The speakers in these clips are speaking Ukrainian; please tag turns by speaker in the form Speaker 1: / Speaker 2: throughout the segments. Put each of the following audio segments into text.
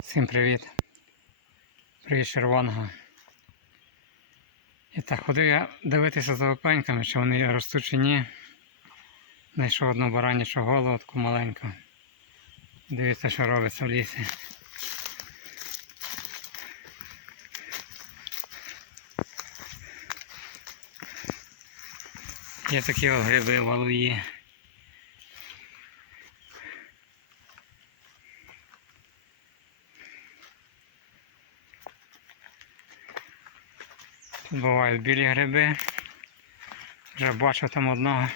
Speaker 1: Всім привіт. Привіт червоного. І так, ходив я дивитися за опеньками, чи вони ростуть чи ні. Знайшов одну баранячу голову, таку маленьку. Дивіться, що робиться в лісі. Є такі от гриби валуї. Бувають білі гриби. Вже бачив там одного.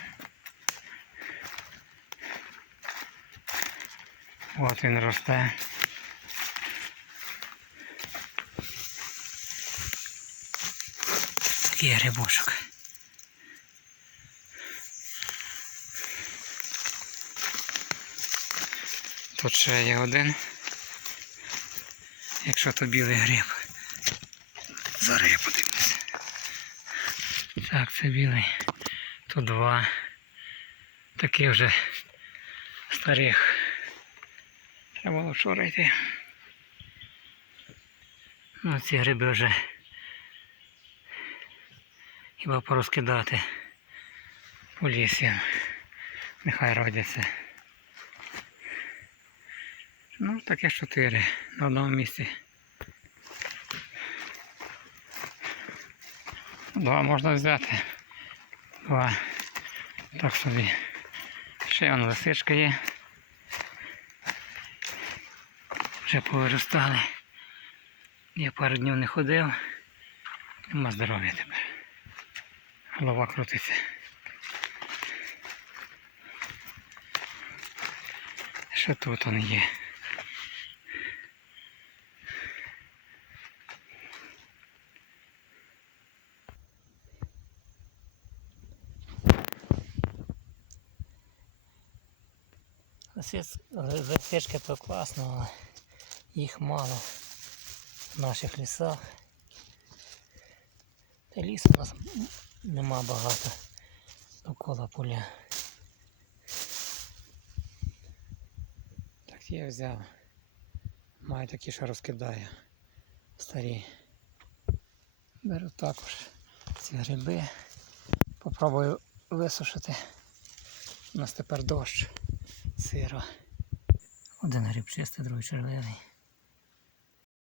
Speaker 1: От він росте. Такий грибочок. Тут ще є один. Якщо то білий гриб. Зараз я подивлюся. Так, це білий. Тут два. Такі вже старих. Треба було вчора йти. Ну, ці гриби вже хіба порозкидати по лісі. Нехай родяться. Ну, таке чотири на одному місці. Два можна взяти. Два. Так собі. Ще вон лисичка є. Вже повиростали. Я пару днів не ходив. Нема здоров'я тепер. Голова крутиться. Що тут он є? Лисички то класно, але їх мало в наших лісах. Та лісу у нас нема багато довкола поля. Так я взяв. Маю такі, що розкидаю. Старі. Беру також ці гриби. Попробую висушити. У нас тепер дощ сиро. Один гриб чистий, другий червоний.